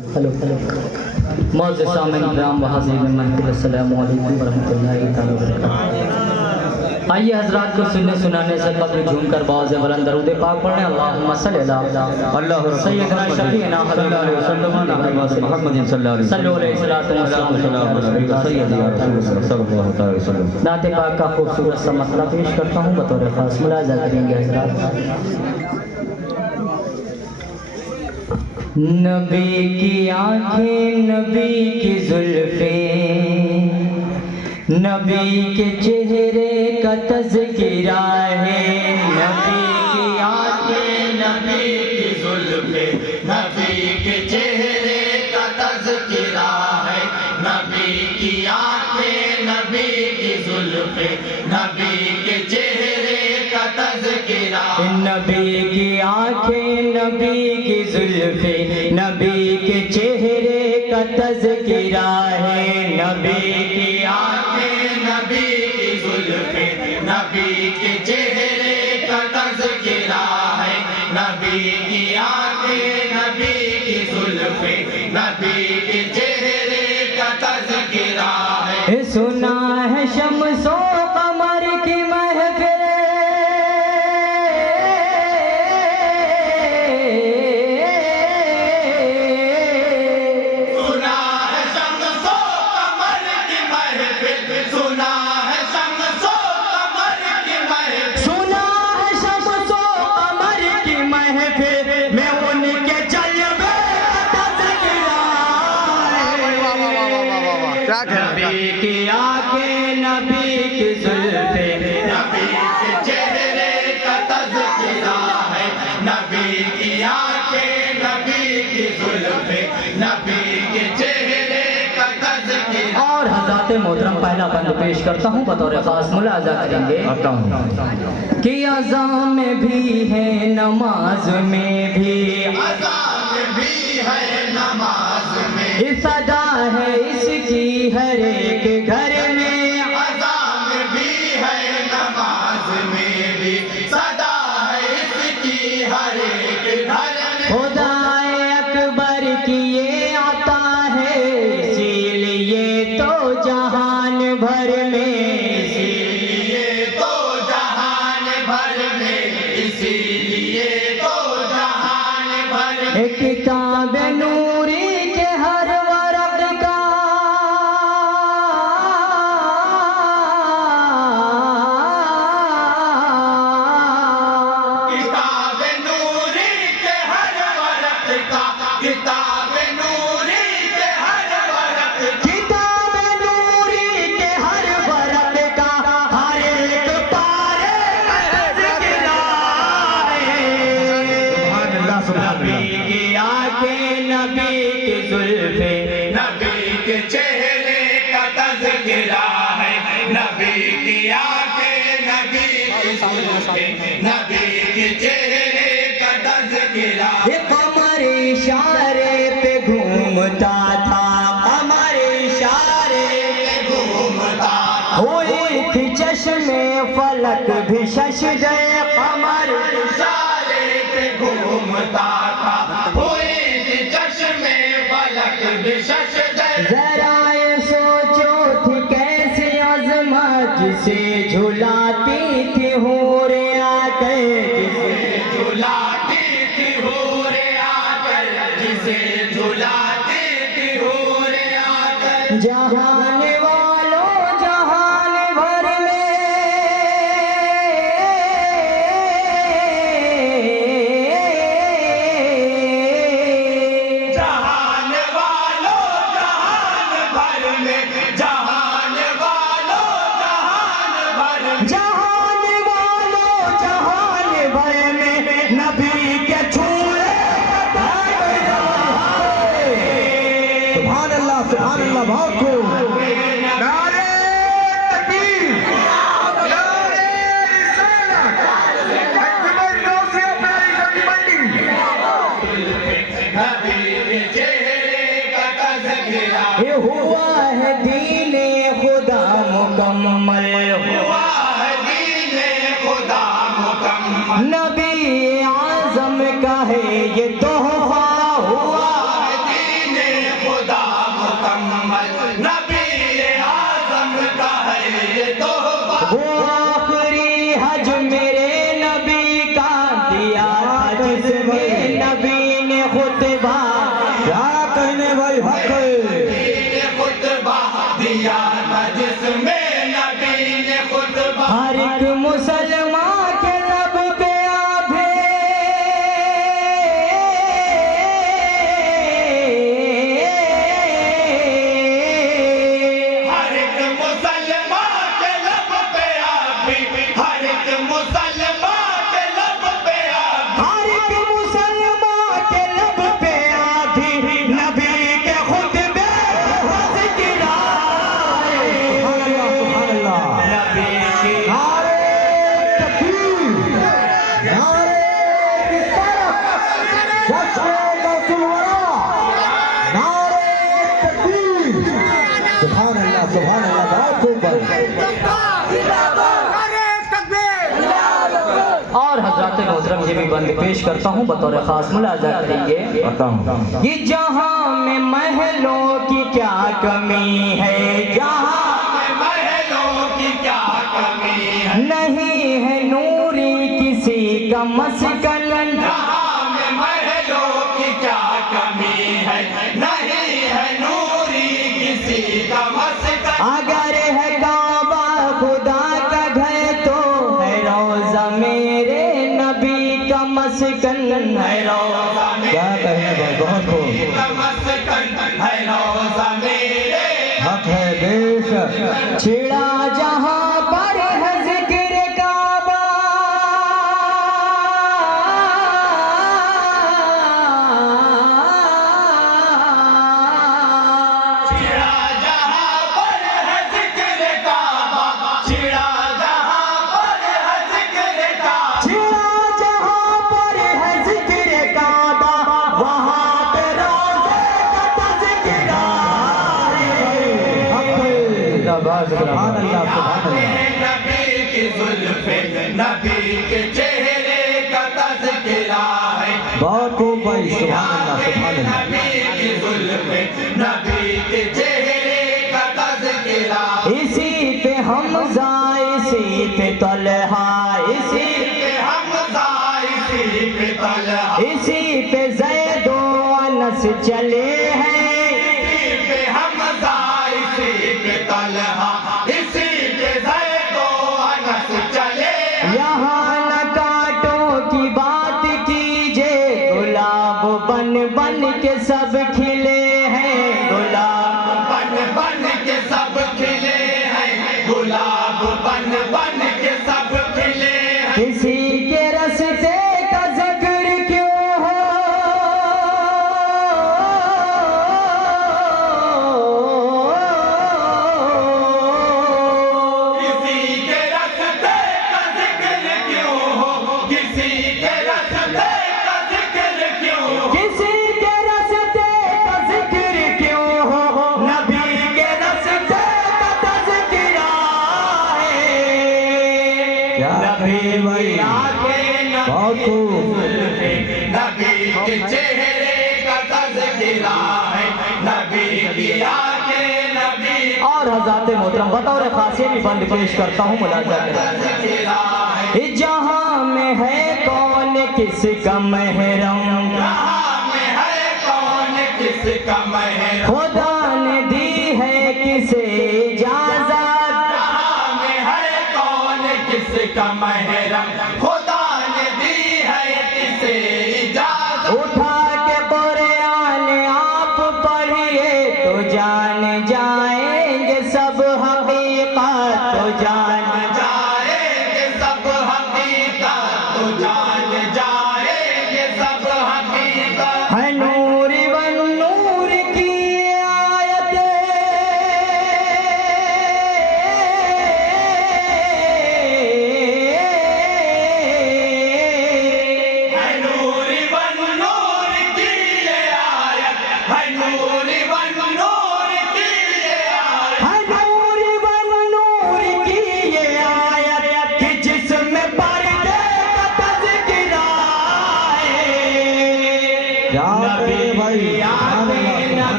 Hello मौज़ सामिन ग्राम वहाज़ीन महफिल अस्सलामु अलैकुम वरहमतुल्लाहि तआला वबरकातुहू। आइए हज़रात को सुनने सुनाने से कबल झूमकर बाज़ बुलंद दरूद पाक पढ़ें। अल्लाहुम्मा सल्ली अला सय्यदना शफ़ीना सल्लल्लाहु अलैहि वसल्लम मुहम्मदिन सल्लल्लाहु अलैहि वसल्लम। नात पाक का खूबसूरत सा मसला पेश करता हूँ बतौर ख़ास, मुलाज़ा करेंगे हज़रात। नबी की आँखें, नबी की जुल्फ़ें, नबी के चेहरे का तज़किरा है। नबी की आँखें, नबी की जुल्फ़ें, नबी के चेहरे का तज़किरा है। नबी की आँखें, नबी की जुल्फ़ें, नबी के चेहरे का तज़किरा। नबी की आँखें, नबी की जुल्फ़ें, नबी के चेहरे का तज़किरा है। नबी की आँखें, नबी की जुल्फ़ें, नबी के चेहरे का तज़किरा है। नबी की आँखें, नबी की जुल्फ़ें, नबी के चेहरे का तज़किरा है। सुना है शम्सो कमर की महफ़िल, नबी की आँखें, नबी की जुल्फ़ें, नबी के चेहरे का तज़किरा है। नबी की आँखें, नबी की जुल्फ़ें, नबी के चेहरे का तज़किरा। और हज़रात मोहतरम पहला बंद पेश करता हूँ बतौर ख़ास, मुलाज़ा करेंगे कि अज़ान में भी है नमाज में भी, अज़ान में भी है नमाज में, सदा है इसकी हर एक घर में। अज़ान में भी है नमाज में भी, सदा है इसकी हर एक घर में। खुदाए अकबर की ये आता है, इसीलिए तो जहान भर में, इसीलिए तो जहान भर में, इसीलिए तो जहान भर में। किताब नूरी के हर वरक़ का, किताब नूरी के हर वरक़ का, किताब नूरी के हर वरक़, किताब नूरी के हर वरक़ का हर एक पारे तज़किरा है। नबी की आँखें, नबी की जुल्फ़ें, नबी के चेहरे का तज़किरा है। नबी की आँखें, नबी की जुल्फ़ें, नबी के चेहरे का तज़किरा। ये कमर इशारे पे घूमता था, कमर इशारे पे घूमता था। हुई थी चश्मे फलक भी शश गए, कमर इशारे पे घूमता था। हुई थी चश्मे फलक भी शश गए। जरा ये सोचो थी कैसी अज़मत, जिसे झुलाती थी हूरे आकर, जिसे झुलाती थी हूरे आकर, जिसे झुलाती थी हूरे आकर। जहान वालों जहान भर में, जहान वालों जहान भर में, जहान वालों जहान भर, जहान वालों जहान भर में नबी के छूए सुभान अल्लाह भाव को नारे तकबीर, नारे रिसालत, अकबर गौसे अपनी मंडी। नबी के चेहरे का तज़किरा, ये हुआ है दीने खुदा मुकम्मल, हुआ है दीने खुदा मुकम्मल। नबी आज़म का है ये तोहफा, हुआ है दीने वो आखिरी हज मेरे नबी का दिया जिसमें नबी ने खुतबा, क्या कहने भाई हक खुतबा दिया था जिसमें नबी ने खुतबा। हर एक मुसलमान के लब पे आभे, हर एक मुसलमान के लब पे आभे, हर एक मुसलमान के लब पे आभे, हर एक मुसलमान के लब पे आभे नबी के खुतबे और हज़रात मोहतरम ये भी बंद पेश करता हूँ बतौर खास मुलाजा करेंगे। ये जहाँ में महलों की क्या कमी है, जहाँ में महलों की क्या कमी है, नहीं है नूरी किसी का मस्कन, जहाँ में महलों की क्या कमी है, नहीं है नूरी किसी का मस्कन। अगर है काबा खुदा का घर तो है रोजा मेरे नबी का मस्कन, है रोजा क्या कहने भाई बहुत खूब का मस्कन, है रोजा मेरे हक है बेशक छिड़ा जहाँ पर है जिक्र काबा, छिड़ा जहाँ पर है जिक्र काबा, छिड़ा जहाँ पर है जिक्र काबा, छिड़ा जहाँ पर है जिक्र काबा, वहाँ पे रोज़े का तज़किरा सुभान अल्लाह सुभान अल्लाह नबी की जुल्फ़े नबी के चेहरे का तज़किरा है। बहुत खूब भाई सुभान अल्लाह नबी की जुल्फ़े नबी के चेहरे का तज़किरा, इसी पे हमज़ा इसी पे तलहा, इसी पे हमज़ा इसी पे तलहा, इसी पे ज़ैद व अनस चले हैं, इसी पे हमज़ा इसी पे तलहा, इसी पे ज़ैद व अनस चले। यहाँ न कांटों की बात कीजिए, गुलाब बन बन के सब खिले हैं, गुलाब बन बन के सब खिले हैं, गुलाब बन बन के सब खिले हैं। किसी के रस्ते का जिक्र क्यों हो, किसी के रस्ते का जिक्र क्यों हो, किसी के रस्ते का जिक्र क्यों हो, किसी के रस्ते का जिक्र क्यों हो, नबी के रस्ते का तज़किरा है। क्या नबी भाई बहुत खूब नबी के चेहरे का तज़किरा है, नबी की आंखें नबी। और हज़रात मोहतरम बतौर खास ये भी बंद पेश करता हूँ मुलाजा करें। जहाँ में है कौन किसका महरम, जहाँ में है कौन किसका महरम, खुदा ने दी है किसे इजाज़त, जहाँ में है कौन किसका महरम, खुदा ने दी है किसे इजाज़त। उठा के कुरान आप पढ़िए तो जान जाएंगे सब हकीकत, तो जान जाएंगे सब हकीकत, तो जान जाएंगे सब हकीकत। है नूर व नूर की आयत, है नूर व नूर की आयत, है नूर व नूर की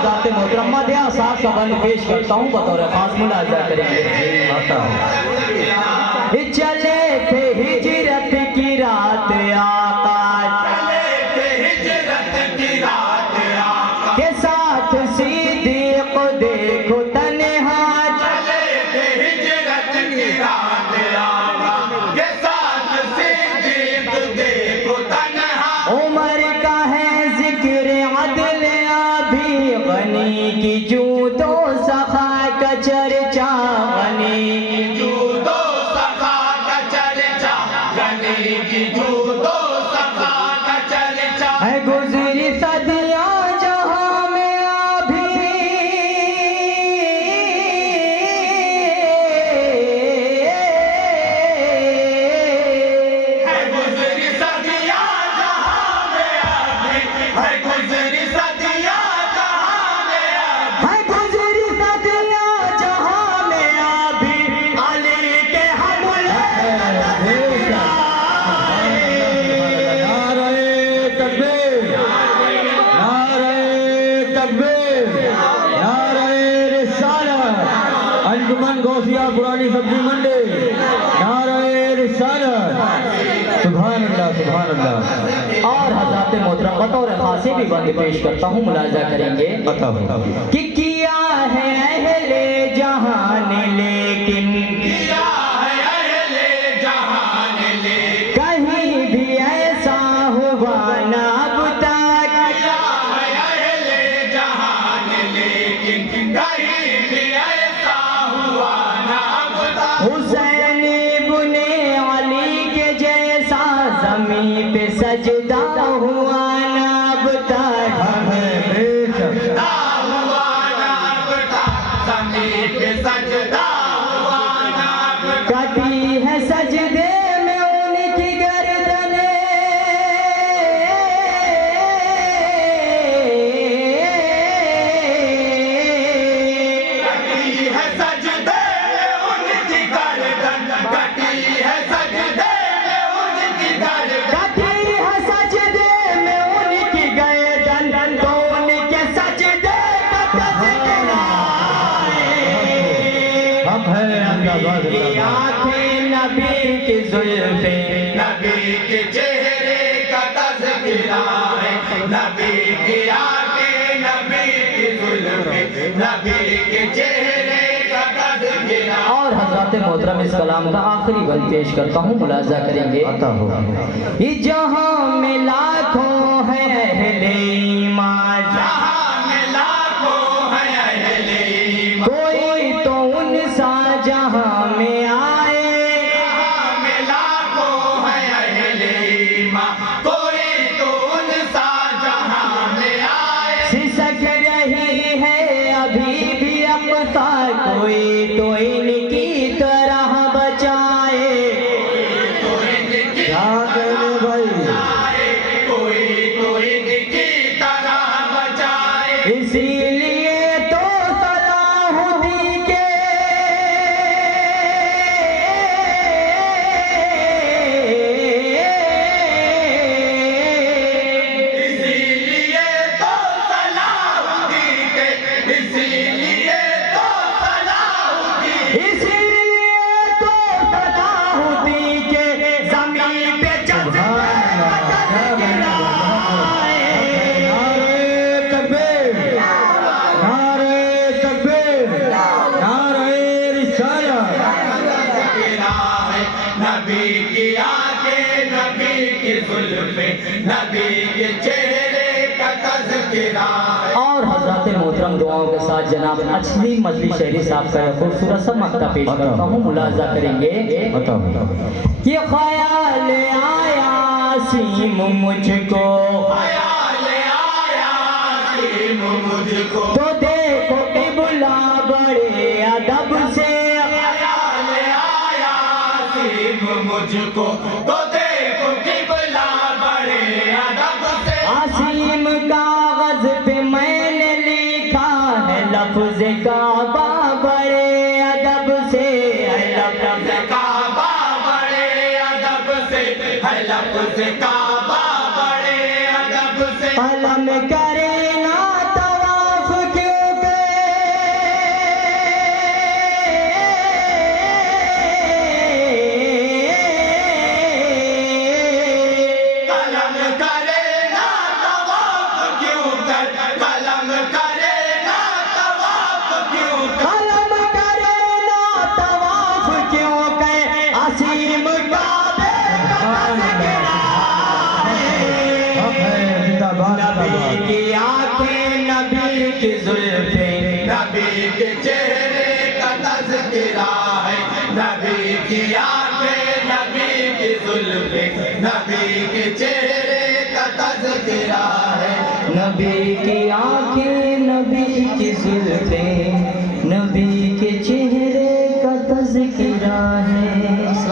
हज़रात मोहतरम मदिया साहब का बंद पेश करता हूँ, बतौर खास मुलाजा करेंगे। चले थे हिजरत की रात आका, हिजरत की रात आका के साथ सिद्दीक देखो तन्हा, चले थे हिजरत की रात आका के साथ सिद्दीक देखो तन्हा। उमर का है जिक्र अदल अभी गनी की जूतो सखा का चर्चा, गनी जूदो सखा का चर्चा, गनी की जूदो सखा का चर्चा है गुजरी सदियां जहां में अभी है गुजरी सदियां जहां में अभी, है गुजरी सदियां जहां में अभी, है गुजरी सदियां जहां में अभी अली के हमले नारे तकबीर, नारे तकबीर, नारे रिसालत, अंजुमन गौसिया पुरानी सब्जी मंडी, नारे रिसालत, सुभान अल्लाह, सुभान अल्लाह। और हज़रात मोहतरम बतौर खासी भी बंद पेश करता हूँ, मुलाजा करेंगे कि किया है अहले जहान लेकिन किया है अहले जहान ले, कहीं भी ऐसा हुआ ना अब तक, किया है अहले जहान लेकिन कहीं भी ऐसा हुआ ना अब तक। हुसैन इब्ने अली के जैसा जमीन पे सजदा हुआ ना अब तक, सजदा हुआ ना अब तक, ज़मीन पे सजदा हुआ ना अब तक। कटी है सजदे में उनकी गर्दने, कटी है सजदे में उनकी गर्दन, कटी है सजदे में उनकी गर्दन, कटी है सजदे में उनकी गर्दन, तो उनके सजदे का तज़किरा हम है अल्लाह की आंखें नबी की जुल्फे, नबी के चेहरे का तज़किरा है, नबी की आंखें, नबी की जुल्फे, नबी के चेहरे का तज़किरा। और हज़रात मोहतरम इस कलाम का आखिरी बंद पेश करता हूँ, मुलाजा करेंगे। ये जहां में लाखों है अहले ईमान, जहां में लाखों है अहले ईमान, कोई तो उनसा जहां में आए, जहां में लाखों है अहले ईमान, कोई तो उनसा जहां में आए। सिसक रही है अभी भी अक़सा, कोई तो इनकी तरह बचाए, तो इनकी भाई बचाए, कोई तो इनकी तरह बचाए। इसीलिए तो सलाहुद्दीन के इसीलिए तो सलाहुद्दीन के, इसीलिए तो सलाहुद्दीन, इसीलिए तो सलाहुद्दीन के ज़मीन पे जज्बे का तज़किरा है। नारे तकबीर, नारे तकबीर, नारे रिसालत, तज़किरा है। नबी की आंखें, नबी की जुल्फे, नबी के चेहरे का तज़किरा है। और हज़रात मोहतरम दुआओं के साथ जनाब असली मजली शहरी साहब का एक खूबसूरत सा मक्ता पेश करता हूँ, मुलाजा करेंगे कि ख्याल आया सीम मुझको, ख्याल आया सीम मुझको, तो देखो किबला बड़े अदब से, ख्याल आया सीम मुझको, तो देखो किबला बड़े अदब से। आसीम कागज पे मैंने लिखा है लफ्ज़ काबा बड़े अदब से, लफ्ज़ काबा बड़े अदब से, है लफ्ज़ काबा बड़े अदब से। कलम करे ना तवाफ चेहरे का तज़किरा है, नबी की आंखें, नबी की जुल्फे, नबी के चेहरे का तज़किरा है। नबी की आंखें, नबी की जुल्फे, नबी